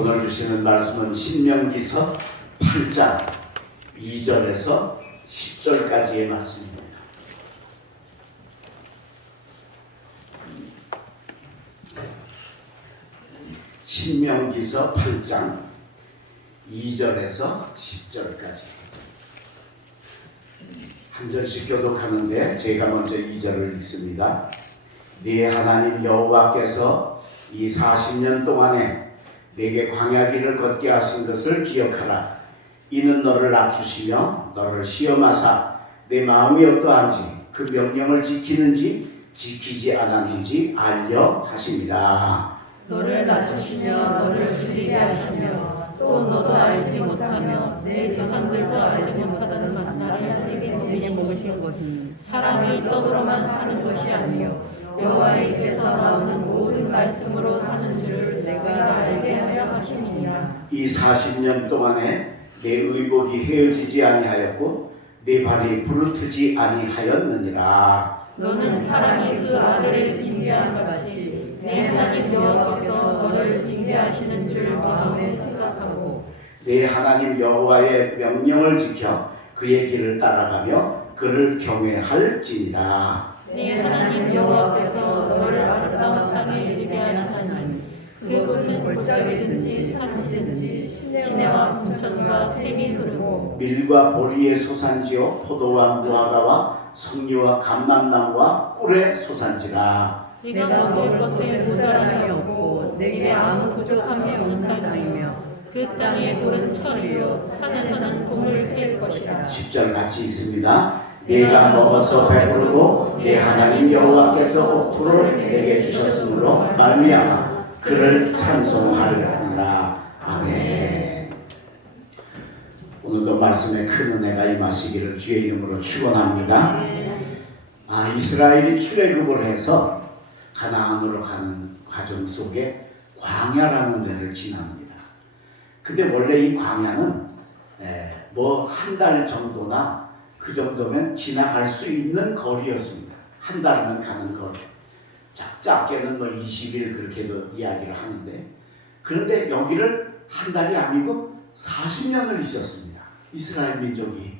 오늘 주시는 말씀은 신명기서 8장 2절에서 10절까지의 말씀입니다. 신명기서 8장 2절에서 10절까지 한 절씩 교독하는데 제가 먼저 2절을 읽습니다. 네 하나님 여호와께서 이 40년 동안에 내게 광야길을 걷게 하신 것을 기억하라. 이는 너를 낮추시며 너를 시험하사 내 마음이 어떠한지 그 명령을 지키는지 지키지 않았는지 알려 하심이라. 너를 낮추시며 너를 줄이게 하시며 또 너도 알지 못하며 내 조상들도 알지 못하다는 만나를 내게 먹이신 것이 사람이 떡으로만 사는 것이 아니요 여호와의 입에서 나오는 모든 말씀으로 사는 줄을 내가 알게 하려 하심이니라. 이 40년 동안에 내 의복이 헤어지지 아니하였고 내 발이 부르트지 아니하였느니라. 너는 사람이 그 아들을 징계한 것 같이 내 하나님 여호와께서 너를 징계하시는 줄 마음에 생각하고 내 하나님 여호와의 명령을 지켜 그의 길을 따라가며 그를 경외할지니라. 네 하나님 여호와께서 너를 아름다운 땅에 이르게 하시나니 그곳은 골짜기든지 산지든지 시내와 분천과 샘이 흐르고 밀과 보리의 소산지요 포도와 무화과와 석류와 감람나무와 꿀의 소산지라. 네가 먹을 것에 모자람이 없고 내게 아무 부족함이 없는 땅이며 그 땅의 돌은 철이요 산에서는 동을 캘 것이라. 10절 같이 읽습니다. 내가 먹어서 배부르고 내 하나님 여호와께서 옥토를 내게 주셨으므로 말미암아 그를 찬송하리라. 아멘. 오늘도 말씀에 큰 은혜가 임하시기를 주의 이름으로 축원합니다. 이스라엘이 출애굽을 해서 가나안으로 가는 과정 속에 광야라는 데를 지납니다. 근데 원래 이 광야는 뭐 한 달 정도나 그 정도면 지나갈 수 있는 거리였습니다. 한 달이면 가는 거리. 작게는 뭐 20일 그렇게도 이야기를 하는데, 그런데 여기를 한 달이 아니고 40년을 있었습니다. 이스라엘 민족이.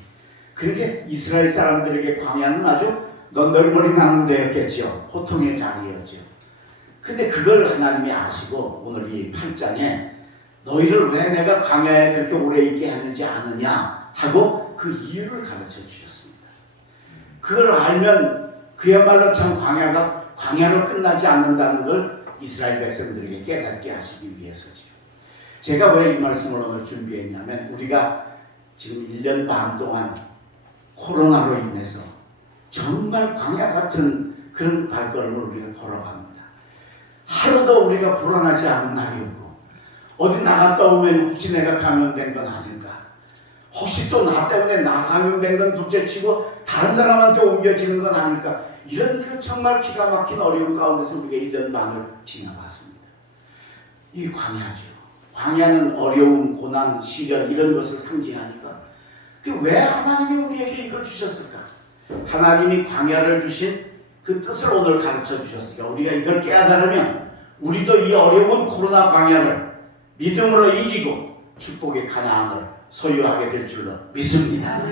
그러니까 이스라엘 사람들에게 광야는 아주 넌덜머리 나는 데였겠죠. 보통의 자리였죠. 근데 그걸 하나님이 아시고 오늘 이 8장에 너희를 왜 내가 광야에 그렇게 오래 있게 하는지 아느냐 하고 그 이유를 가르쳐 주셨습니다. 그걸 알면 그야말로 참 광야가 광야로 끝나지 않는다는 걸 이스라엘 백성들에게 깨닫게 하시기 위해서죠. 제가 왜 이 말씀을 오늘 준비했냐면 우리가 지금 1년 반 동안 코로나로 인해서 정말 광야 같은 그런 발걸음을 우리가 걸어갑니다. 하루도 우리가 불안하지 않은 날이 없고 어디 나갔다 오면 혹시 내가 감염된 건 아닌가, 혹시 또 나 때문에 나 감염된 건 둘째치고 다른 사람한테 옮겨지는 건 아닐까, 이런 그 정말 기가 막힌 어려움 가운데서 우리가 1년 반을 지나왔습니다. 이 광야죠. 광야는 어려움, 고난, 시련 이런 것을 상징하니까 왜 하나님이 우리에게 이걸 주셨을까? 하나님이 광야를 주신 그 뜻을 오늘 가르쳐 주셨으니까 우리가 이걸 깨달으면 우리도 이 어려운 코로나 광야를 믿음으로 이기고 축복의 가나안을 소유하게 될 줄로 믿습니다.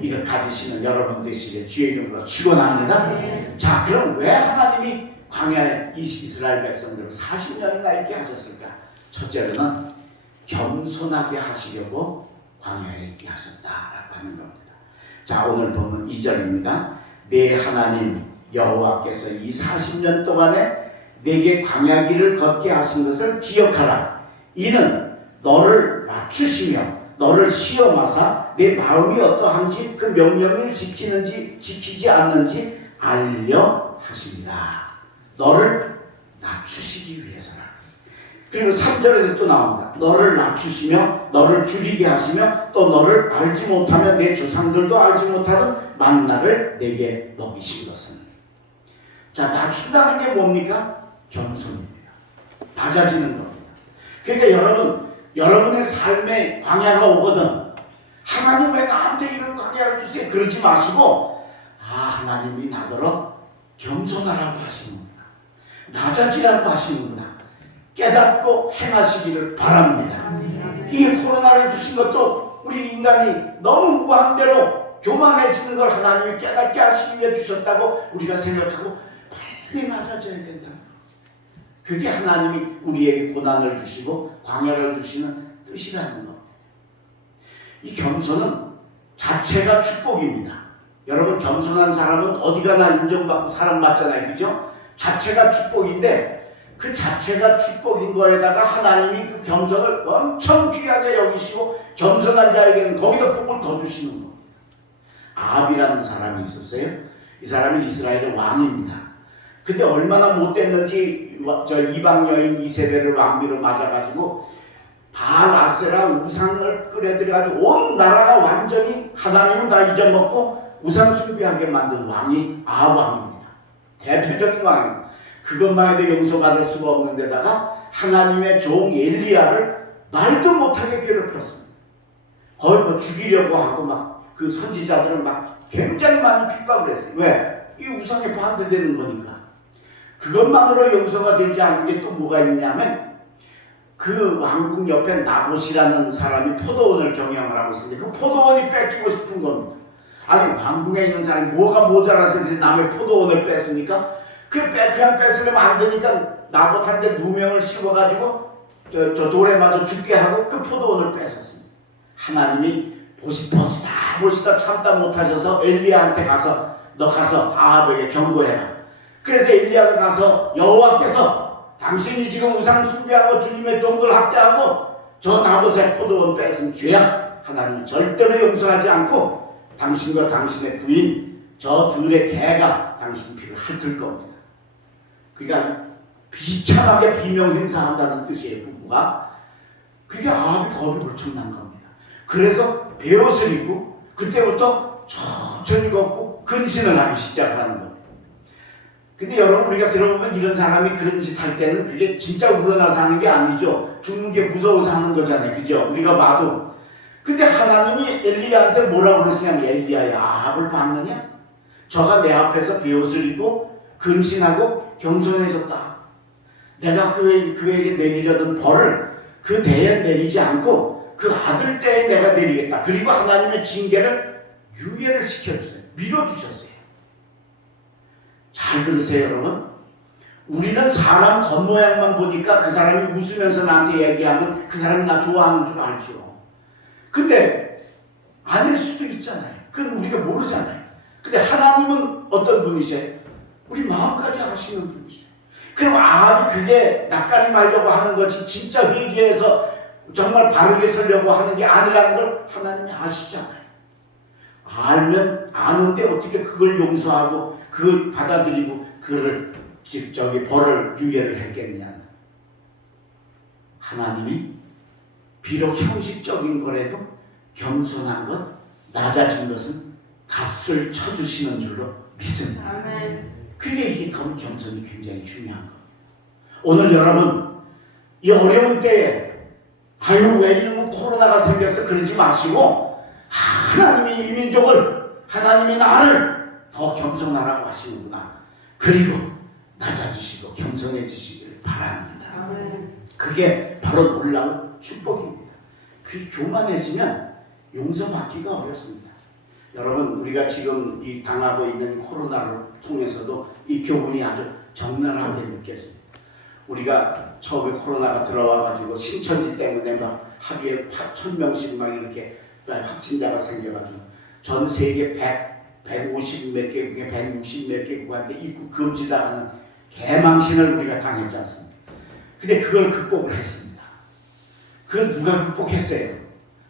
이거 가지시는 여러분 되시길 주의 이름으로 축원합니다. 자, 그럼 왜 하나님이 광야에 이스라엘 백성들을 40년이나 있게 하셨을까? 첫째로는 겸손하게 하시려고 광야에 있게 하셨다라고 하는 겁니다. 자, 오늘 보면 2절입니다. 내 하나님 여호와께서 이 40년 동안에 내게 광야길을 걷게 하신 것을 기억하라. 이는 너를 낮추시며 너를 시험하사 내 마음이 어떠한지 그 명령을 지키는지 지키지 않는지 알려 하시리라. 너를 낮추시기 위해서라. 그리고 3절에도 또 나옵니다. 너를 낮추시며 너를 줄이게 하시며 또 너를 알지 못하며 내 조상들도 알지 못하던 만나를 내게 먹이신 것은. 자, 낮춘다는 게 뭡니까? 겸손입니다. 낮아지는 겁니다. 그러니까 여러분의 삶에 광야가 오거든 하나님 왜 나한테 이런 광야를 주세요 그러지 마시고, 하나님이 나더러 겸손하라고 하시는구나, 낮아지라고 하시는구나, 깨닫고 행하시기를 바랍니다. 이 코로나를 주신 것도 우리 인간이 너무 무한대로 교만해지는 걸 하나님이 깨닫게 하시기 위해 주셨다고 우리가 생각하고 빨리 맞아져야 된다. 그게 하나님이 우리에게 고난을 주시고 광야를 주시는 뜻이라는 겁니다. 이 겸손은 자체가 축복입니다. 여러분, 겸손한 사람은 어디 가나 인정받고 사랑받잖아요. 그죠? 자체가 축복인데 그 자체가 축복인 거에다가 하나님이 그 겸손을 엄청 귀하게 여기시고 겸손한 자에게는 거기다 복을 더 주시는 겁니다. 아합이라는 사람이 있었어요. 이 사람이 이스라엘의 왕입니다. 그때 얼마나 못됐는지 저 이방 여인 이세벨을 왕비로 맞아가지고 바알 아세라 우상을 끌어들여가지고 온 나라가 완전히 하나님은 다 잊어먹고 우상 숭배하게 만든 왕이 아합 왕입니다. 대표적인 왕입니다. 그것만 해도 용서받을 수가 없는 데다가 하나님의 종 엘리야를 말도 못하게 괴롭혔습니다. 거의 뭐 죽이려고 하고 막 그 선지자들은 막 굉장히 많이 핍박을 했어요. 왜? 이 우상에 반대되는 거니까. 그것만으로 용서가 되지 않는 게 또 뭐가 있냐면 그 왕궁 옆에 나봇이라는 사람이 포도원을 경영을 하고 있으니까 그 포도원이 뺏기고 싶은 겁니다. 아니, 왕궁에 있는 사람이 뭐가 모자라서 남의 포도원을 뺐습니까? 그냥 뺏으려면 안 되니까 나봇한테 누명을 씌워가지고 저 돌에 맞아 죽게 하고 그 포도원을 뺏었습니다. 하나님이 보시다 참다 못하셔서 엘리야한테 가서 너 가서 아합에게 경고해라. 그래서 엘리야가 가서 여호와께서 당신이 지금 우상 숭배하고 주님의 종들 학대하고 저 나봇의 포도원 뺏은 죄악 하나님 절대로 용서하지 않고 당신과 당신의 부인 저 들의 개가 당신 피를 핥을 겁니다. 그게 아주 비참하게 비명 행사한다는 뜻이에요. 부부가. 그게 아합이 겁이 벌쩍 난 겁니다. 그래서 베옷을 입고 그때부터 천천히 걷고 근신을 하기 시작하는 겁니다. 근데 여러분, 우리가 들어보면 이런 사람이 그런 짓 할 때는 그게 진짜 우러나서 하는 게 아니죠. 죽는 게 무서워서 하는 거잖아요. 그죠? 우리가 봐도. 근데 하나님이 엘리야한테 뭐라고 그랬냐면 엘리야야, 아합을 봤느냐? 저가 내 앞에서 베옷을 입고 근신하고 겸손해졌다. 내가 그에게 내리려던 벌을 그 대에 내리지 않고 그 아들 때에 내가 내리겠다. 그리고 하나님의 징계를 유예를 시켜주세요. 밀어주셨어요. 잘 들으세요, 여러분. 우리는 사람 겉모양만 보니까 그 사람이 웃으면서 나한테 얘기하면 그 사람이 나 좋아하는 줄 알죠. 근데 아닐 수도 있잖아요. 그건 우리가 모르잖아요. 근데 하나님은 어떤 분이세요? 우리 마음까지 아시는 분이세요. 그럼 아합이 그게 낯가림 하려고 하는 것이 진짜 회개해서 정말 바르게 서려고 하는 게 아니라는 걸 하나님이 아시잖아요. 알면 아는데 어떻게 그걸 용서하고 그걸 받아들이고 그를 직접 벌을 유예를 했겠냐. 하나님이 비록 형식적인 거라도 겸손한 것, 낮아진 것은 값을 쳐주시는 줄로 믿습니다. 아멘. 그게 이게 겸손이 굉장히 중요한 겁니다. 오늘 여러분, 이 어려운 때에 아유 왜 이러면 코로나가 생겨서 그러지 마시고 하나님이 이 민족을, 하나님이 나를 더 겸손하라고 하시는구나. 그리고 낮아지시고 겸손해지시길 바랍니다. 그게 바로 놀라운 축복입니다. 그게 교만해지면 용서받기가 어렵습니다. 여러분, 우리가 지금 이 당하고 있는 코로나를 통해서도 이 교훈이 아주 적나라하게 느껴집니다. 우리가 처음에 코로나가 들어와가지고 신천지 때문에 막 하루에 1000명씩 막 이렇게 확진자가 생겨가지고 전 세계 150 몇 개국에 160 몇 개국한테 입국 금지당하는 개망신을 우리가 당했지 않습니까? 근데 그걸 극복을 했습니다. 그걸 누가 극복했어요?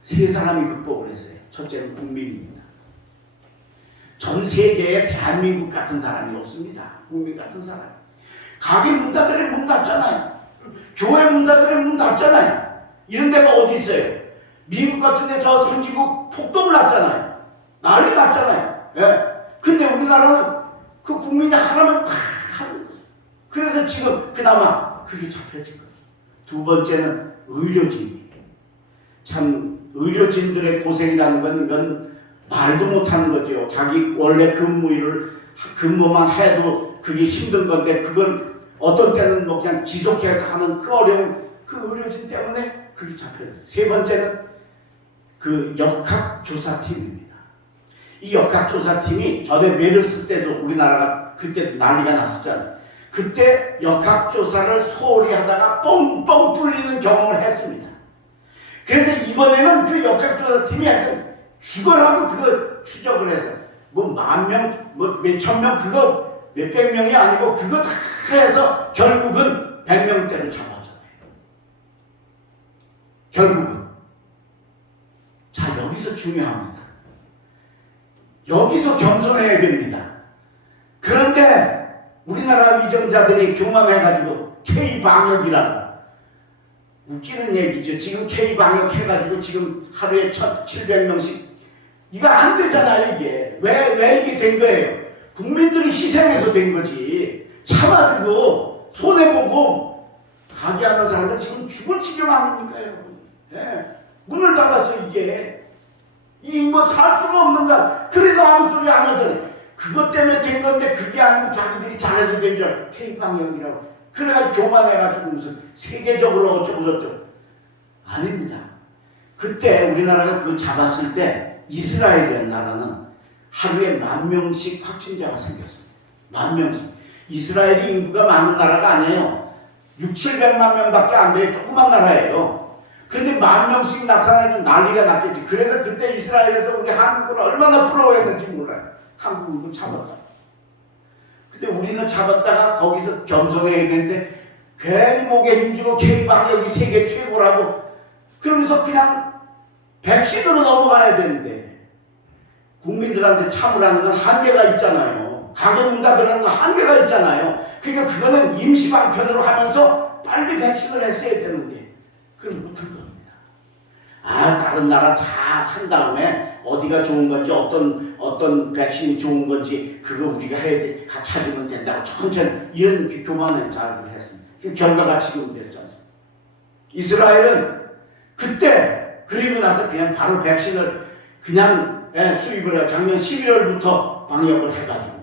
세 사람이 극복을 했어요. 첫째는 국민입니다. 전 세계에 대한민국 같은 사람이 없습니다. 국민 같은 사람. 가게 문 닫으래 문 닫잖아요. 교회 문 닫으래 문 닫잖아요. 이런 데가 어디 있어요? 미국 같은 데 저 선진국 폭동 났잖아요. 난리 났잖아요. 예. 근데 우리나라는 그 국민이 하라면 다 하는 거예요. 그래서 지금 그나마 그게 잡혀진 거예요. 두 번째는 의료진이에요. 참 의료진들의 고생이라는 건 이건 말도 못하는 거죠. 자기 원래 근무만 해도 그게 힘든 건데 그걸 어떤 때는 뭐 그냥 지속해서 하는 그 어려운 그 의료진 때문에 그게 잡혀요. 세 번째는 그 역학조사팀입니다. 이 역학조사팀이 전에 메르스 때도 우리나라가 그때 난리가 났었잖아요. 그때 역학조사를 소홀히 하다가 뻥뻥 뚫리는 경험을 했습니다. 그래서 이번에는 그 역학조사팀이 하여튼 죽어라고 그거 추적을 해서 뭐 10,000명, 뭐 몇천 명, 그거 몇백 명이 아니고 그거 다 해서 결국은 100명대로 잡았잖아요. 결국은. 자, 여기서 중요합니다. 여기서 겸손해야 됩니다. 그런데 우리나라 위정자들이 교만해가지고 K방역이라고 웃기는 얘기죠. 지금 K방역 해가지고 지금 하루에 1,700명씩 이거 안 되잖아요. 이게 왜 이게 된 거예요? 국민들이 희생해서 된 거지. 참아주고 손해보고 가게하는 사람은 지금 죽을 지경 아닙니까 여러분? 예. 문을 닫았어. 이게 이 뭐 살 수가 없는가. 그래도 아무 소리 안 하잖아요. 그것 때문에 된 건데 그게 아니고 자기들이 잘해서 된 줄 K방역이라고 그래가지고 교만해가지고 무슨 세계적으로 어쩌고 아닙니다. 그때 우리나라가 그거 잡았을 때 이스라엘이라는 나라는 하루에 10,000명씩 확진자가 생겼습니다. 10,000명씩. 이스라엘이 인구가 많은 나라가 아니에요. 600~700만 명밖에 안 돼요. 조그만 나라예요. 근데 10,000명씩 나타나니까 난리가 났겠지. 그래서 그때 이스라엘에서 우리 한국을 얼마나 부러워했는지 몰라요. 한국을 잡았다. 근데 우리는 잡았다가 거기서 겸손해야 되는데 괜히 목에 힘주고 K방역이 세계 최고라고 그러면서 그냥 백신으로 넘어가야 되는데 국민들한테 참으라는 건 한계가 있잖아요. 가게 문 닫으라는 건 한계가 있잖아요. 그러니까 그거는 임시방편으로 하면서 빨리 백신을 했어야 되는데 그걸 못한 겁니다. 다른 나라 다 한 다음에 어디가 좋은 건지 어떤 백신이 좋은 건지 그거 우리가 해야 돼. 찾으면 된다고 천천히 이런 교만한 자극을 했습니다. 그 결과가 지금 됐지 않습니까? 이스라엘은 그때 그리고 나서 그냥 바로 백신을 그냥 수입을 해요. 작년 11월부터 방역을 해가지고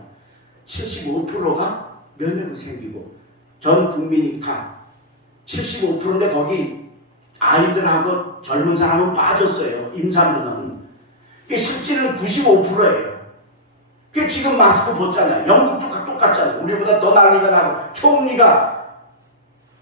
75%가 면역이 생기고 전 국민이 다 75%인데 거기 아이들하고 젊은 사람은 빠졌어요. 임산부는. 실제는 95%예요. 그 지금 마스크 벗잖아요. 영국도 똑같잖아요. 우리보다 더 난리가 나고 총리가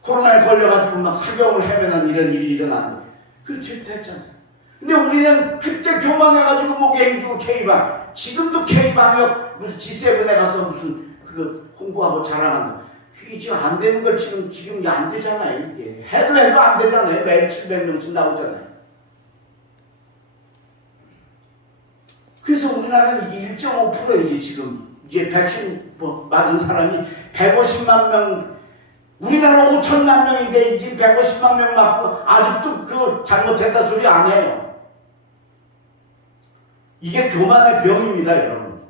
코로나에 걸려가지고 막 사경을 헤매는 이런 일이 일어나는 거예요. 그 됐잖아요. 근데 우리는 그때 교만해가지고 목에 힘주고 K방 지금도 K방역 무슨 G7에 가서 무슨 그거 홍보하고 자랑하는 거 그게 지금 안 되는 걸 지금 이게 안 되잖아요. 이게 해도 안 되잖아요. 매일 700명씩 나오잖아요. 그래서 우리나라는 이게 1.5%이지 지금 이제 백신 맞은 사람이 150만 명 우리나라 5천만 명인데 이제 150만 명 맞고 아직도 그거 잘못했다 소리 안 해요. 이게 교만의 병입니다, 여러분.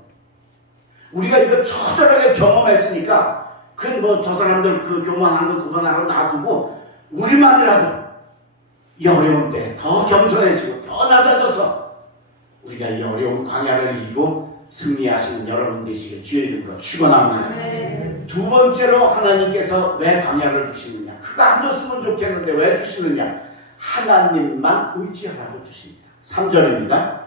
우리가 이거 처절하게 경험했으니까 그건 뭐 저 사람들 그 교만한 거 그만하고 놔두고 우리만이라도 이 어려운 때 더 겸손해지고 더 낮아져서 우리가 이 어려운 광야를 이기고 승리하시는 여러분 되시길 주의 이름으로 축원합니다. 두 번째로 하나님께서 왜 광야를 주시느냐? 그거 안 줬으면 좋겠는데 왜 주시느냐? 하나님만 의지하라고 주십니다. 3절입니다.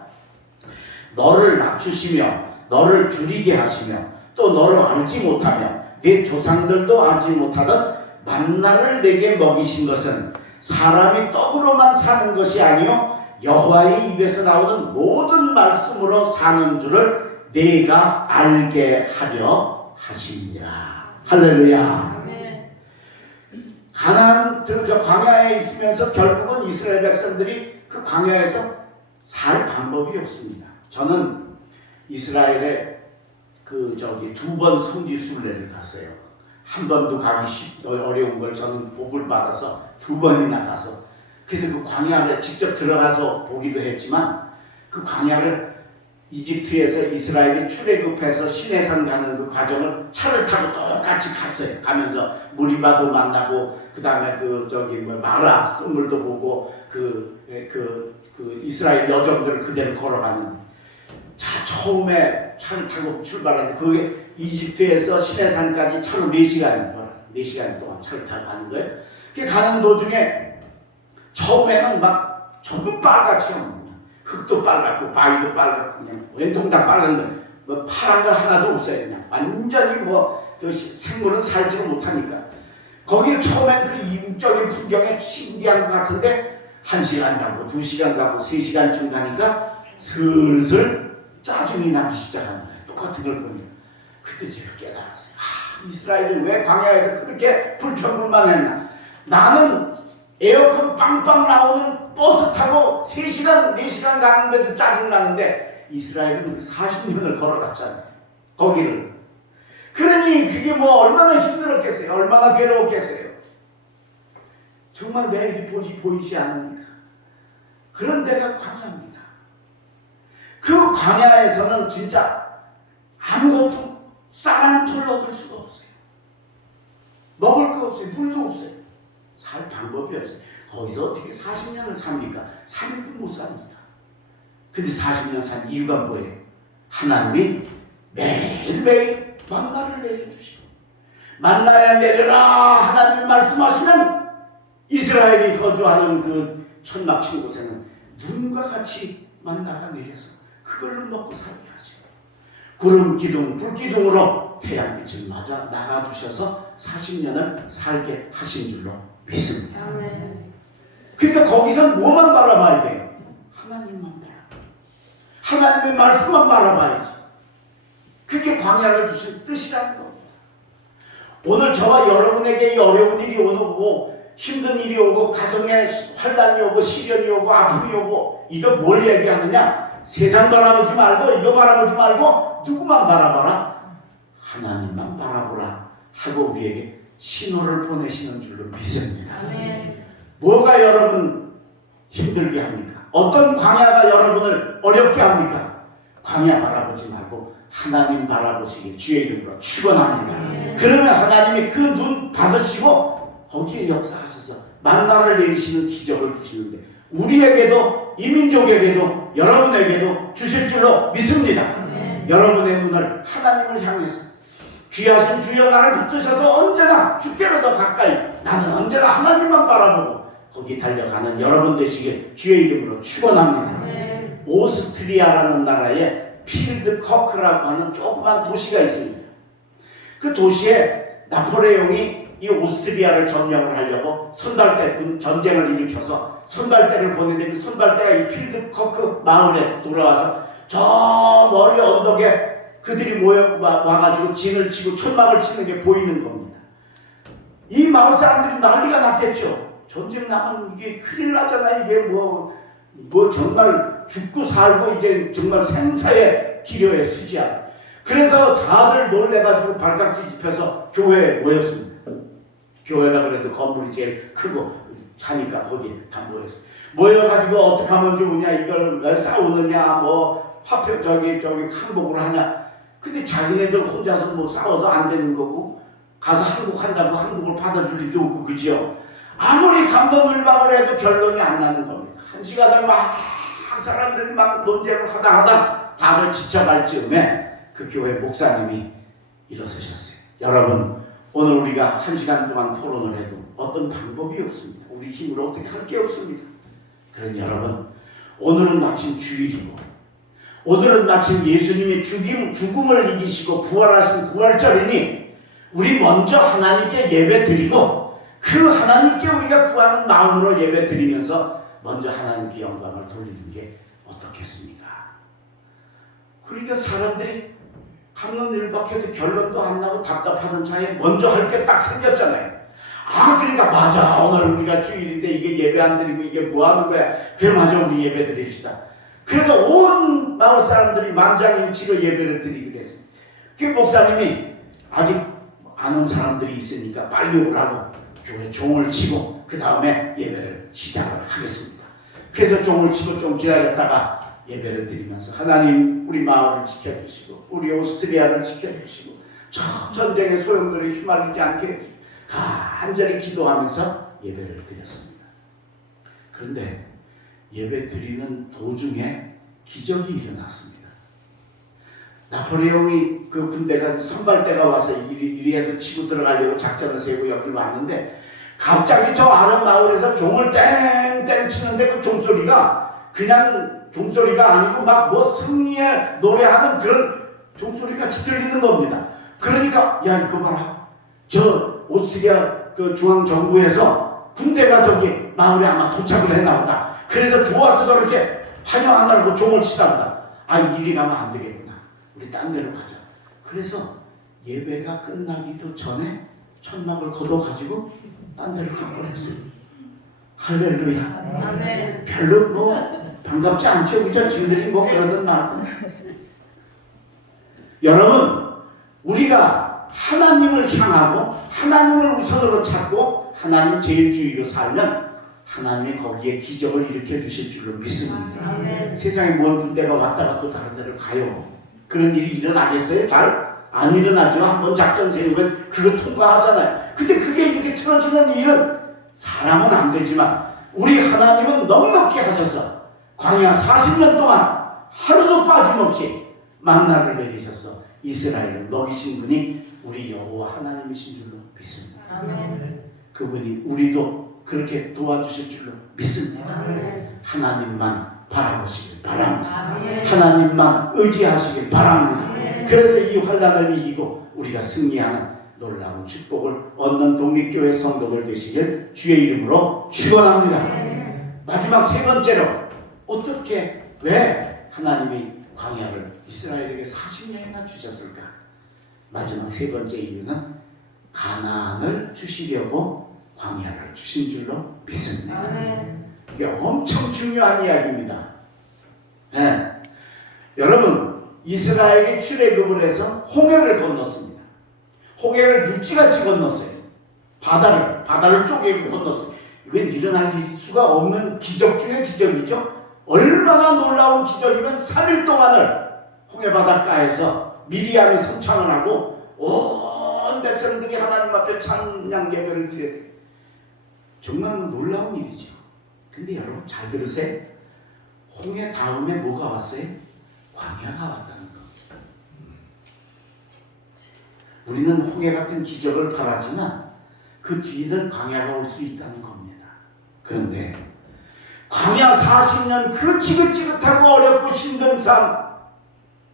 너를 낮추시며 너를 줄이게 하시며 또 너를 알지 못하며 내 조상들도 알지 못하던 만나를 내게 먹이신 것은 사람이 떡으로만 사는 것이 아니요 여호와의 입에서 나오는 모든 말씀으로 사는 줄을 내가 알게 하려 하심이니라. 할렐루야. 가나안 광야에 있으면서 결국은 이스라엘 백성들이 그 광야에서 살 방법이 없습니다. 저는 이스라엘에 두 번 성지 순례를 갔어요. 한 번도 가기 어려운 걸 저는 복을 받아서 2번이나 가서 그래서 그 광야를 직접 들어가서 보기도 했지만 그 광야를 이집트에서 이스라엘이 출애굽해서 시내산 가는 그 과정을 차를 타고 똑같이 갔어요. 가면서 무리바도 만나고 그 다음에 마라 썰물도 보고 그 이스라엘 여정들을 그대로 걸어가는. 자, 처음에 차를 타고 출발하는데 그게 이집트에서 시내산까지 차로 4시간 4시간 동안 차를 타고 가는 거예요. 그 가는 도중에 처음에는 막 전부 빨갛죠. 흙도 빨갛고 바위도 빨갛고 그냥 왼통 다 빨간 거, 뭐 파란 거 하나도 없어요. 그냥 완전히 그 생물은 살지를 못하니까 거기를 처음엔 그 이국적인 풍경에 신기한 것 같은데 1시간 가고 2시간 가고 3시간쯤 가니까 슬슬 짜증이 나기 시작한 거예요. 똑같은 걸 보니까. 그때 제가 깨달았어요. 이스라엘이 왜 광야에서 그렇게 불평불만했나. 나는 에어컨 빵빵 나오는 버스 타고 3시간 4시간 가는데도 짜증나는데 이스라엘은 40년을 걸어갔잖아요. 거기를. 그러니 그게 뭐 얼마나 힘들었겠어요. 얼마나 괴로웠겠어요. 정말 내일이 보이지 않으니까. 그런 데가 광야입니다. 그 광야에서는 진짜 아무것도 쌀 한 톨 얻을 수가 없어요. 먹을 거 없어요. 물도 없어요. 살 방법이 없어요. 거기서 어떻게 40년을 삽니까? 3일도 못 삽니다. 근데 40년 산 이유가 뭐예요? 하나님이 매일매일 만나를 내려주시고 만나야 내려라 하나님이 말씀하시면 이스라엘이 거주하는 그 천막친 곳에는 눈과 같이 만나가 내려서 그걸로 먹고 살게 하시고 구름 기둥 불 기둥으로 태양빛을 맞아 나가주셔서 40년을 살게 하신 줄로 믿습니다. 그러니까 거기서는 뭐만 바라봐야 돼요? 하나님만 바라봐. 하나님의 말씀만 바라봐야지. 그게 광야를 주신 뜻이라는 겁니다. 오늘 저와 여러분에게 이 어려운 일이 오고 힘든 일이 오고 가정에 환난이 오고 시련이 오고 아픔이 오고 이거 뭘 얘기하느냐? 세상 바라보지 말고 이거 바라보지 말고 누구만 바라봐라? 하나님만 바라보라 하고 우리에게 신호를 보내시는 줄로 믿습니다. 뭐가 여러분 힘들게 합니까? 어떤 광야가 여러분을 어렵게 합니까? 광야 바라보지 말고 하나님 바라보시길 주의 이름으로 축원합니다. 그러면 하나님이 그 눈 받으시고 거기에 역사하셔서 만나를 내리시는 기적을 주시는데 우리에게도 이민족에게도 여러분에게도 주실 줄로 믿습니다. 여러분의 눈을 하나님을 향해서 귀하신 주여 나를 붙드셔서 언제나 주께로 더 가까이 나는 언제나 하나님만 바라보고 거기 달려가는 여러분 되시길 주의 이름으로 축원합니다. 오스트리아라는 나라에 필드 커크라고 하는 조그만 도시가 있습니다. 그 도시에 나폴레옹이 이 오스트리아를 점령을 하려고 선발대 전쟁을 일으켜서 선발대를 보내는데 그 선발대가 이 필드 커크 마을에 돌아와서 저 멀리 언덕에 그들이 와가지고 진을 치고 천막을 치는 게 보이는 겁니다. 이 마을 사람들이 난리가 났겠죠. 전쟁 나면 이게 큰일 나잖아. 이게 뭐 정말 죽고 살고 이제 정말 생사의 기려에 쓰지 않아. 그래서 다들 놀래가지고 발칵 뒤집혀서 교회에 모였습니다. 교회가 그래도 건물이 제일 크고 차니까 거기 다 모였어요. 모여가지고 어떻게 하면 좋으냐, 이걸 싸우느냐, 뭐 화평 저기 항복을 하냐. 근데 자기네들 혼자서 뭐 싸워도 안 되는 거고 가서 항복한다고 항복을 받아줄 일도 없고 그죠. 아무리 감동을박을 해도 결론이 안 나는 겁니다. 한 시간을 막 사람들이 막 논쟁을 하다 다들 지쳐갈 즈음에 그 교회 목사님이 일어서셨어요. 여러분, 오늘 우리가 1시간 동안 토론을 해도 어떤 방법이 없습니다. 우리 힘으로 어떻게 할 게 없습니다. 그러니 여러분, 오늘은 마침 주일이고 오늘은 마침 예수님이 죽음을 이기시고 부활하신 부활절이니 우리 먼저 하나님께 예배 드리고 그 하나님께 우리가 구하는 마음으로 예배 드리면서 먼저 하나님께 영광을 돌리는 게 어떻겠습니까? 그러니까 사람들이 한번 일박해도 결론도 안 나고 답답하던 차에 먼저 할 게 딱 생겼잖아요. 그러니까 맞아. 오늘 우리가 주일인데 이게 예배 안 드리고 이게 뭐 하는 거야. 그래 맞아. 우리 예배 드립시다. 그래서 온 마을 사람들이 만장일치로 예배를 드리기로 했어요. 그 목사님이 아직 아는 사람들이 있으니까 빨리 오라고 교회 종을 치고 그 다음에 예배를 시작을 하겠습니다. 그래서 종을 치고 좀 기다렸다가 예배를 드리면서 하나님 우리 마을을 지켜주시고 우리 오스트리아를 지켜주시고 전쟁의 소용돌이 휘말리지 않게 간절히 기도하면서 예배를 드렸습니다. 그런데 예배 드리는 도중에 기적이 일어났습니다. 나폴레옹이 그 군대가 선발대가 와서 이리에서 치고 들어가려고 작전을 세우고 여기 왔는데 갑자기 저 아는 마을에서 종을 땡땡 치는데 그 종소리가 그냥 종소리가 아니고 막 뭐 승리에 노래하는 그런 종소리가 들리는 겁니다. 그러니까 야 이거 봐라, 저 오스트리아 그 중앙정부에서 군대가 저기 마을에 아마 도착을 했나 보다. 그래서 좋아서 저렇게 환영하느라고 종을 치다 보다. 아 이리 가면 안 되겠구나, 우리 딴 데로 가자. 그래서 예배가 끝나기도 전에 천막을 걷어가지고 딴 데로 가버렸어요. 할렐루야. 아멘. 별로 뭐 반갑지 않죠, 그죠? 지들이 뭐 그러든 말고. 여러분, 우리가 하나님을 향하고 하나님을 우선으로 찾고 하나님 제일주의로 살면 하나님이 거기에 기적을 일으켜 주실 줄로 믿습니다. 아멘. 세상에 뭔 군대가 왔다가 또 다른 데로 가요. 그런 일이 일어나겠어요? 잘 안 일어나죠. 한번 작전 세우면 그거 통과하잖아요. 근데 그게 이렇게 틀어지는 일은 사람은 안 되지만 우리 하나님은 넉넉히 하셔서 광야 40년 동안 하루도 빠짐없이 만나를 내리셔서 이스라엘을 먹이신 분이 우리 여호와 하나님이신 줄로 믿습니다. 아멘. 그분이 우리도 그렇게 도와주실 줄로 믿습니다. 아멘. 하나님만 바라보시길 바랍니다. 아멘. 하나님만 의지하시길 바랍니다. 아멘. 그래서 이 환난을 이기고 우리가 승리하는 놀라운 축복을 얻는 독립교회 성도들 되시길 주의 이름으로 축원합니다. 아멘. 마지막 세 번째로 어떻게 왜 하나님이 광야를 이스라엘에게 40년이나 주셨을까? 마지막 세 번째 이유는 가나안을 주시려고 광야를 주신 줄로 믿습니다. 아멘. 이게 엄청 중요한 이야기입니다. 네. 여러분, 이스라엘이 출애굽을 해서 홍해를 건넜습니다. 홍해를 육지같이 건넜어요. 바다를 쪼개고 건넜어요. 이건 일어날 수가 없는 기적 중의 기적이죠. 얼마나 놀라운 기적이면 3일 동안을 홍해 바닷가에서 미리암이 선창을 하고 온 백성들이 하나님 앞에 찬양 예배를 드려야 돼요. 정말 놀라운 일이죠. 근데 여러분 잘 들으세요. 홍해 다음에 뭐가 왔어요? 광야가 왔다는 겁니다. 우리는 홍해 같은 기적을 바라지만 그 뒤는 광야가 올 수 있다는 겁니다. 그런데 광야 40년 그 지긋지긋하고 어렵고 힘든 삶,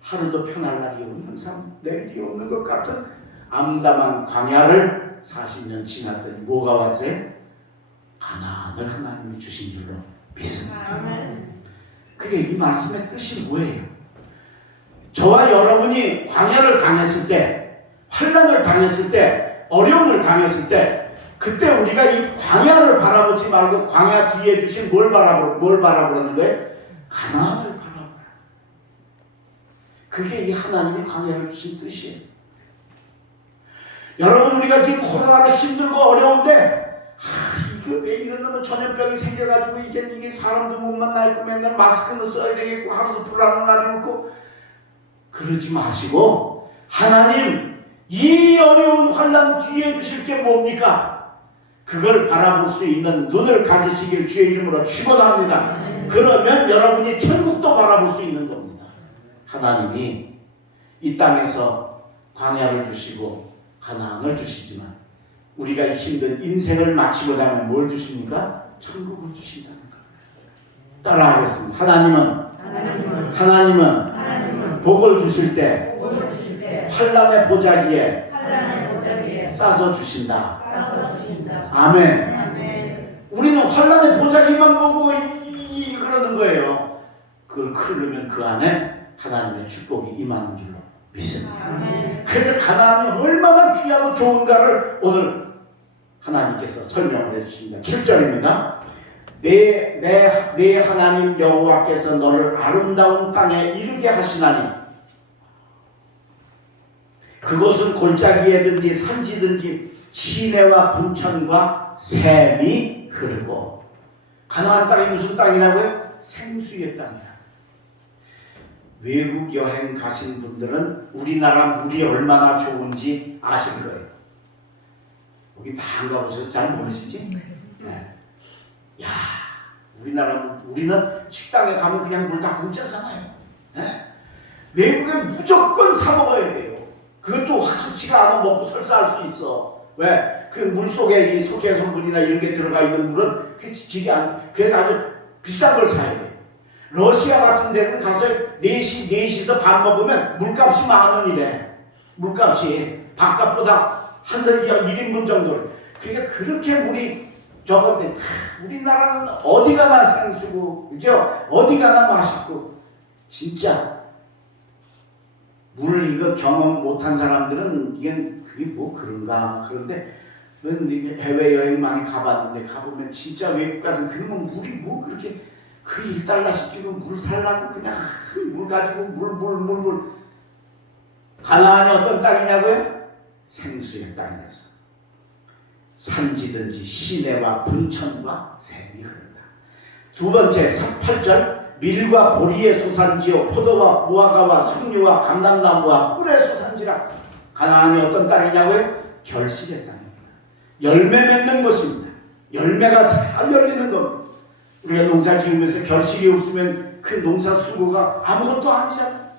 하루도 편할 날이 없는 삶, 내일이 없는 것 같은 암담한 광야를 40년 지났더니 뭐가 왔어요? 가나안을 하나님이 주신 줄로 믿습니다. 아멘. 그게 이 말씀의 뜻이 뭐예요? 저와 여러분이 광야를 당했을 때, 환난을 당했을 때, 어려움을 당했을 때, 그때 우리가 이 광야를 바라보지 말고 광야 뒤에 주신 뭘 바라보라는 거예요? 가나안을 바라보라. 그게 이 하나님이 광야를 주신 뜻이에요. 여러분, 우리가 지금 코로나로 힘들고 어려운데 이거 왜 이런 놈은 전염병이 생겨가지고 이게 사람도 못 만나 있고 맨날 마스크는 써야 되겠고 하루도 불안한 날이 없고 그러지 마시고 하나님 이 어려운 환난 뒤에 주실 게 뭡니까? 그걸 바라볼 수 있는 눈을 가지시길 주의 이름으로 축원합니다. 그러면 여러분이 천국도 바라볼 수 있는 겁니다. 하나님이 이 땅에서 광야를 주시고 가나안을 주시지만 우리가 힘든 인생을 마치고 나면 뭘 주십니까? 천국을 주신다는 겁니다. 따라하겠습니다. 하나님은 복을 주실 때 환난의 보자기에 싸서 주신다. 아멘. 우리는 환난의 보자기만 보고 그러는 거예요. 그걸 클르면 그 안에 하나님의 축복이 임하는 줄로 믿습니다. 그래서 가나안이 얼마나 귀하고 좋은가를 오늘 하나님께서 설명을 해주십니다. 7절입니다. 내 하나님 여호와께서 너를 아름다운 땅에 이르게 하시나니 그곳은 골짜기에든지 산지든지 시내와 분천과 샘이 흐르고. 가나안 땅이 무슨 땅이라고요? 생수의 땅이라. 외국 여행 가신 분들은 우리나라 물이 얼마나 좋은지 아실 거예요. 여기 다 안 가보셔서 잘 모르시지? 네. 야, 우리는 식당에 가면 그냥 물 다 공짜잖아요. 네? 외국에 무조건 사 먹어야 돼요. 그것도 확실치가 않아 먹고 설사할 수 있어. 왜? 그 물 속에 이 석회 성분이나 이런 게 들어가 있는 물은 그 지게 안 돼. 그래서 아주 비싼 걸 사야 돼. 러시아 같은 데는 가서 4시서 밥 먹으면 물값이 10,000원이래. 물값이 밥값보다 한 1인분 정도를. 그게 그렇게 물이 적은데 우리나라는 어디 가나 생수고, 그죠? 어디 가나 맛있고. 진짜 물 이거 경험 못한 사람들은 그게 뭐 그런가. 그런데 해외여행 많이 가봤는데 가보면 진짜 외국 가서 그러면 물이 뭐 그렇게 그 1달러씩 주고 물 살라고 그냥 물 가지고 물. 가나안이 어떤 땅이냐고요? 생수의 땅이었어. 산지든지 시내와 분천과 샘이 흐른다. 두 번째 8절 밀과 보리의 소산지요 포도와 무화과와 석류와 감람나무와 꿀의 소산지라. 가나안이 어떤 땅이냐고요? 결실의 땅입니다. 열매 맺는 것입니다. 열매가 잘 열리는 겁니다. 우리가 농사 지으면서 결실이 없으면 그 농사 수고가 아무것도 아니잖아요.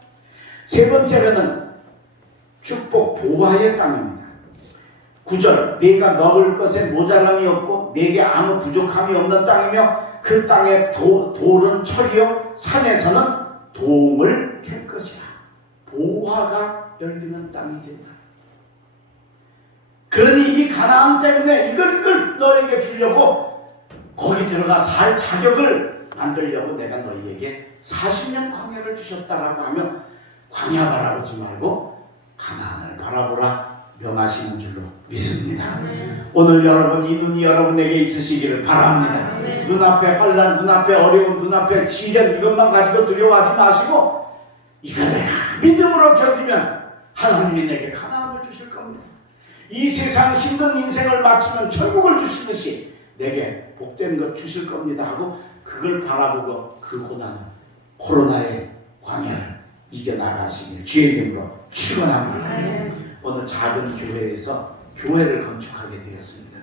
세 번째로는 축복 보화의 땅입니다. 9절 네가 먹을 것에 모자람이 없고 네게 아무 부족함이 없는 땅이며 그 땅의 돌은 철이요 산에서는 동을 캘 것이라. 보화가 열리는 땅이 된다. 그러니 이 가나안 때문에 이걸 너에게 주려고 거기 들어가 살 자격을 만들려고 내가 너희에게 40년 광야를 주셨다라고 하면 광야 바라보지 말고 가나안을 바라보라 명하시는 줄로 믿습니다. 오늘 여러분 이 눈이 여러분에게 있으시기를 바랍니다. 눈앞에 환난, 눈앞에 어려움, 눈앞에 시련 이것만 가지고 두려워하지 마시고 이거를 믿음으로 견디면 하나님이 내게 가나안을 주실 겁니다. 이 세상 힘든 인생을 마치면 천국을 주시듯이 내게 복된 것 주실 겁니다 하고 그걸 바라보고 그 고난을 코로나의 광야를 이겨나가시길 주의 이름으로 축원합니다. 어느 작은 교회에서 교회를 건축하게 되었습니다.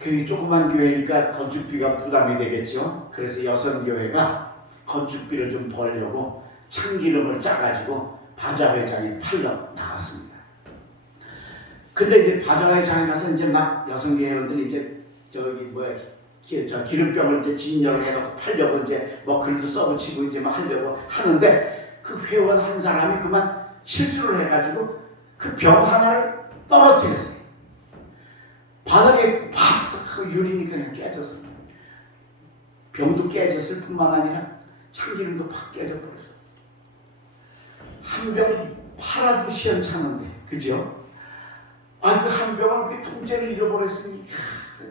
그 조그만 교회니까 건축비가 부담이 되겠죠. 그래서 여선교회가 건축비를 좀 벌려고 참기름을 짜가지고 바자회장에 팔러 나갔습니다. 근데 이제 바자회장에 가서 이제 막 여성교회원들이 이제 기름병을 이제 진열을 해놓고 팔려고 이제 뭐 글도 써붙이고 이제 막 하려고 하는데 그 회원 한 사람이 그만 실수를 해가지고 그 병 하나를 떨어뜨렸어요. 바닥에 팍 그 유리니 그냥 깨졌어요. 병도 깨졌을 뿐만 아니라 참기름도 팍 깨져버렸어요. 한 병 팔아도 시원찮은데, 그죠? 그 한 병을 그 통째로 잃어버렸으니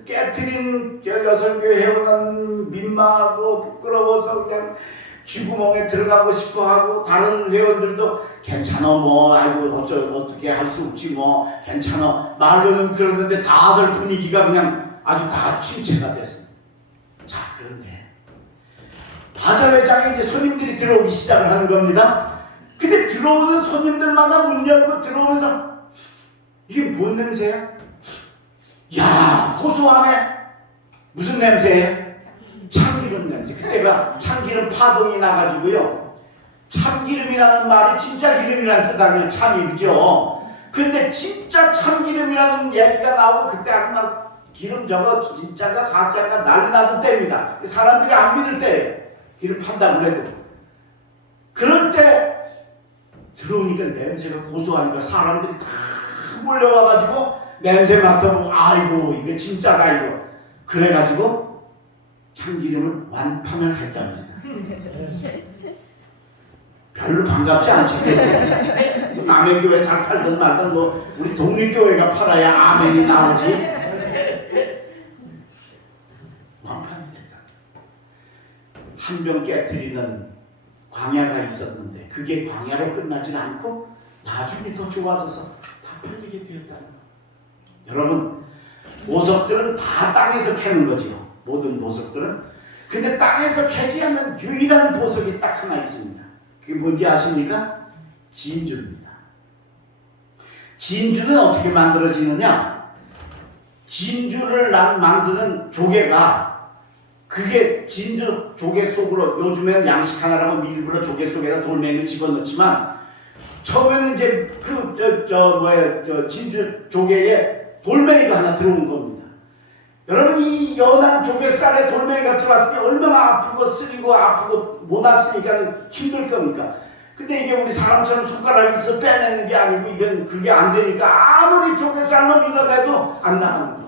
깨트린 여성교회 회원은 민망하고 부끄러워서 그냥 쥐구멍에 들어가고 싶어하고 다른 회원들도 괜찮아 뭐 아이고 어떻게 할 수 없지 뭐 괜찮아 말로는 그러는데 다들 분위기가 그냥 아주 다 침체가 됐어요. 자 그런데 바자회장에 이제 손님들이 들어오기 시작을 하는 겁니다. 근데 들어오는 손님들마다 문 열고 들어오면서 이게 뭔 냄새야? 야 고소하네. 무슨 냄새예요? 참기름 냄새. 그때가 참기름 파동이 나가지고요. 참기름이라는 말이 진짜 기름이라는 뜻 아니에요. 참이 그죠? 근데 진짜 참기름이라는 얘기가 나오고 그때 아마 기름 저거 진짜가 가짜가 난리 나던 때입니다. 사람들이 안 믿을 때예요. 기름 판다고 그래도. 그럴 때 들어오니까 냄새가 고소하니까 사람들이 다 몰려와가지고 냄새 맡아보고 아이고 이게 진짜다 이거. 그래가지고 참기름을 완판을 했답니다. 별로 반갑지 않지. 남의 교회 잘 팔든 말든 뭐 우리 독립교회가 팔아야 아멘이 나오지. 완판이 됐다. 한 병 깨트리는 광야가 있었는데 그게 광야로 끝나지 않고 나중에 더 좋아져서 다 팔리게 되었다는 거. 여러분 보석들은 다 땅에서 캐는 거지요. 모든 보석들은. 근데 땅에서 캐지 않는 유일한 보석이 딱 하나 있습니다. 그게 뭔지 아십니까? 진주입니다. 진주는 어떻게 만들어지느냐? 진주를 만드는 조개가 그게 진주 조개 속으로, 요즘엔 양식 하나라고 일부러 조개 속에다 돌멩이를 집어넣지만 처음에는 이제 진주 조개에 돌멩이가 하나 들어온 겁니다. 여러분, 이 연한 조개살에 돌멩이가 들어왔으니 얼마나 아프고 쓰리고 아프고 못 났으니까 힘들 겁니까? 근데 이게 우리 사람처럼 손가락이 있어 빼내는 게 아니고 이건 그게 안 되니까 아무리 조개살로 밀어내도 안 나가는 겁니다.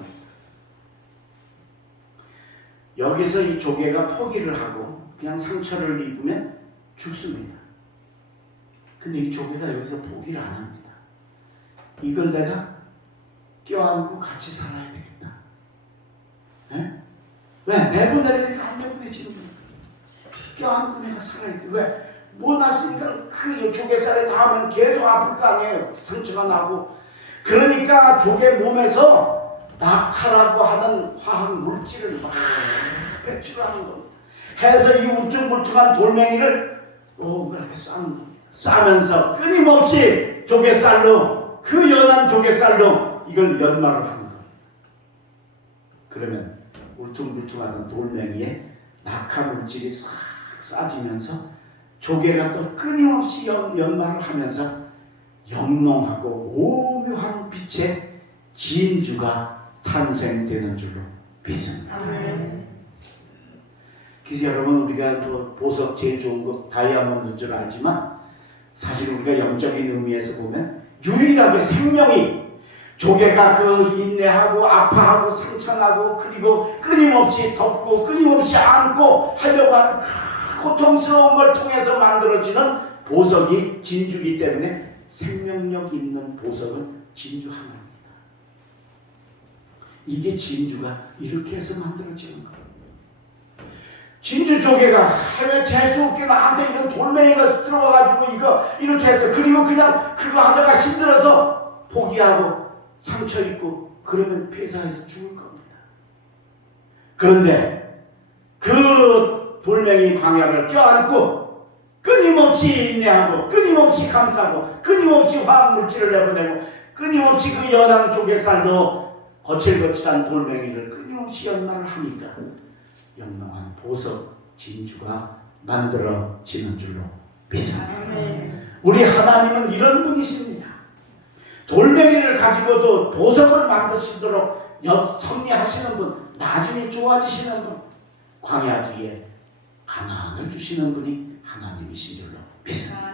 여기서 이 조개가 포기를 하고 그냥 상처를 입으면 죽습니다. 근데 이 조개가 여기서 포기를 안 합니다. 이걸 내가 껴안고 같이 살아야 되겠다. 네? 왜? 내보내려니까 안 내보내지는 거예요. 껴안고 내가 살아야 돼. 왜? 못 났으니까 그 조개살에 닿으면 계속 아플 거 아니에요. 상처가 나고. 그러니까 조개 몸에서 낙하라고 하는 화학 물질을 막 배출하는 겁니다. 해서 이 울퉁불퉁한 돌멩이를 그렇게 싸는 겁니다. 싸면서 끊임없이 조개살로, 그 연한 조개살로 이걸 연마를 하는 겁니다. 그러면 울퉁불퉁하던 돌멩이에 낙하물질이 싹 싸지면서 조개가 또 끊임없이 연마를 하면서 영롱하고 오묘한 빛의 진주가 탄생되는 줄로 믿습니다. 그래서 여러분, 우리가 뭐 보석 제일 좋은 거 다이아몬드인 줄 알지만 사실 우리가 영적인 의미에서 보면 유일하게 생명이, 조개가 그 인내하고 아파하고 상처나고 그리고 끊임없이 덮고 끊임없이 안고 하려고 하는 그 고통스러운 걸 통해서 만들어지는 보석이 진주이기 때문에 생명력 있는 보석은 진주 하나입니다. 이게 진주가 이렇게 해서 만들어지는 거예요. 진주 조개가 왜 재수없게 나한테 이런 돌멩이가 들어와가지고 이거 이렇게 했어. 그리고 그냥 그거 하다가 힘들어서 포기하고 상처 입고 그러면 폐사해서 죽을 겁니다. 그런데 그 돌멩이 광야를 껴안고 끊임없이 인내하고 끊임없이 감싸고 끊임없이 화학물질을 내보내고 끊임없이 그 연한 조개살로 거칠거칠한 돌멩이를 끊임없이 연마를 하니까 영롱한 보석 진주가 만들어지는 줄로 믿습니다. 우리 하나님은 이런 분이십니다. 돌멩이를 가지고도 보석을 만드시도록 섭리하시는 분, 나중에 좋아지시는 분, 광야 뒤에 가나안을 주시는 분이 하나님이신 줄로 믿습니다.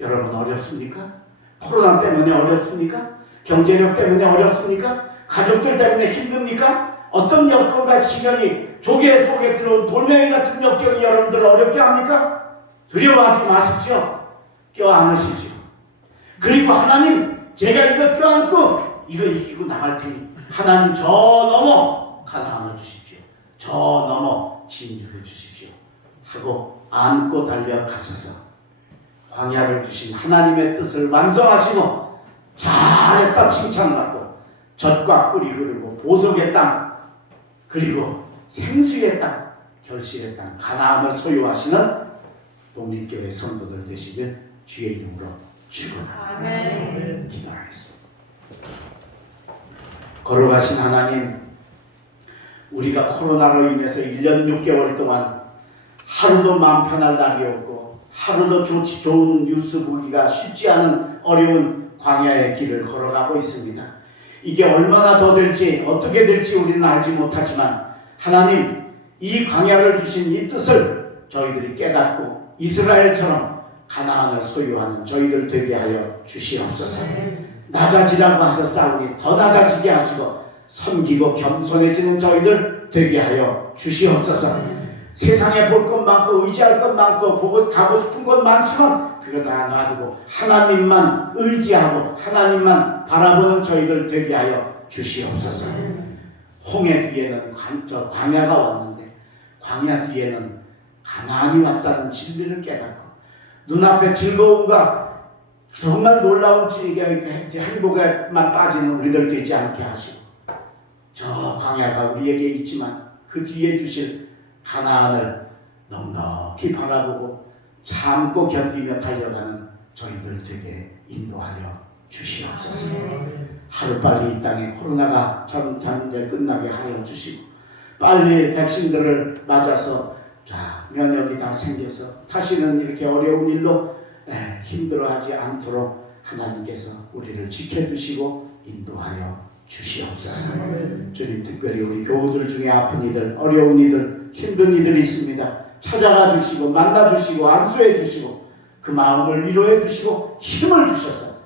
여러분, 어렵습니까? 코로나 때문에 어렵습니까? 경제력 때문에 어렵습니까? 가족들 때문에 힘듭니까? 어떤 여건과 시련이 조개 속에 들어온 돌멩이 같은 역경이 여러분들을 어렵게 합니까? 두려워하지 마십시오. 껴안으시죠. 그리고 하나님, 제가 이거 껴안고 이거 이기고 나갈 테니 하나님 저 넘어 가나안을 주십시오. 저 넘어 진주를 주십시오. 하고 안고 달려가셔서 광야를 주신 하나님의 뜻을 완성하시고 잘했다 칭찬받고 젖과 꿀이 흐르고 보석의 땅, 그리고 생수의 땅, 결실의 땅, 가나안을 소유하시는 독립교회 성도들 되시길 주의 이름으로 축원합니다. 기도하겠습니다. 걸어가신 하나님, 우리가 코로나로 인해서 1년 6개월 동안 하루도 마음 편할 날이 없고 하루도 좋은 뉴스 보기가 쉽지 않은 어려운 광야의 길을 걸어가고 있습니다. 이게 얼마나 더 될지 어떻게 될지 우리는 알지 못하지만 하나님, 이 광야를 주신 이 뜻을 저희들이 깨닫고 이스라엘처럼 가나안을 소유하는 저희들 되게 하여 주시옵소서. 낮아지라고 하셨사오니 더 낮아지게 하시고 섬기고 겸손해지는 저희들 되게 하여 주시옵소서. 세상에 볼 것 많고 의지할 것 많고 보고 가고 싶은 것 많지만 그거 다 놔두고 하나님만 의지하고 하나님만 바라보는 저희들 되게 하여 주시옵소서. 홍해 뒤에는 광야가 왔는데 광야 뒤에는 가나안이 왔다는 진리를 깨닫고 눈앞에 즐거움과 정말 놀라운 행복에만 빠지는 우리들 되지 않게 하시고 저 광야가 우리에게 있지만 그 뒤에 주실 가나안을 넉넉히 바라보고 참고 견디며 달려가는 저희들 되게 인도하여 주시옵소서. 하루빨리 이 땅에 코로나가 잠잠 끝나게 하여 주시고 빨리 백신들을 맞아서 자 면역이 다 생겨서 다시는 이렇게 어려운 일로 힘들어하지 않도록 하나님께서 우리를 지켜주시고 인도하여 주시옵소서. 주님, 특별히 우리 교우들 중에 아픈 이들, 어려운 이들, 힘든 이들이 있습니다. 찾아가 주시고 만나 주시고 안수해 주시고 그 마음을 위로해 주시고 힘을 주셔서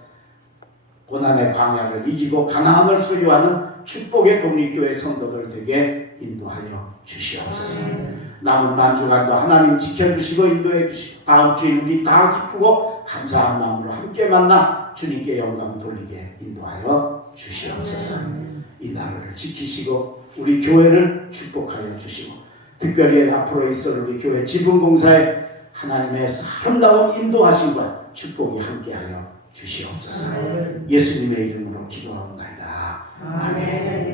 고난의 광야를 이기고 가나안을 소유하는 축복의 독립교회 성도들 되게 인도하여 주시옵소서. 남은 만주간도 하나님 지켜주시고 인도해 주시고 다음 주에 우리 다 기쁘고 감사한 마음으로 함께 만나 주님께 영광 돌리게 인도하여 주시옵소서. 이 나라를 지키시고 우리 교회를 축복하여 주시고 특별히 앞으로 있을 우리 교회 지분공사에 하나님의 아름다운 인도하심과 축복이 함께하여 주시옵소서. 예수님의 이름으로 기도하옵나이다. 아멘.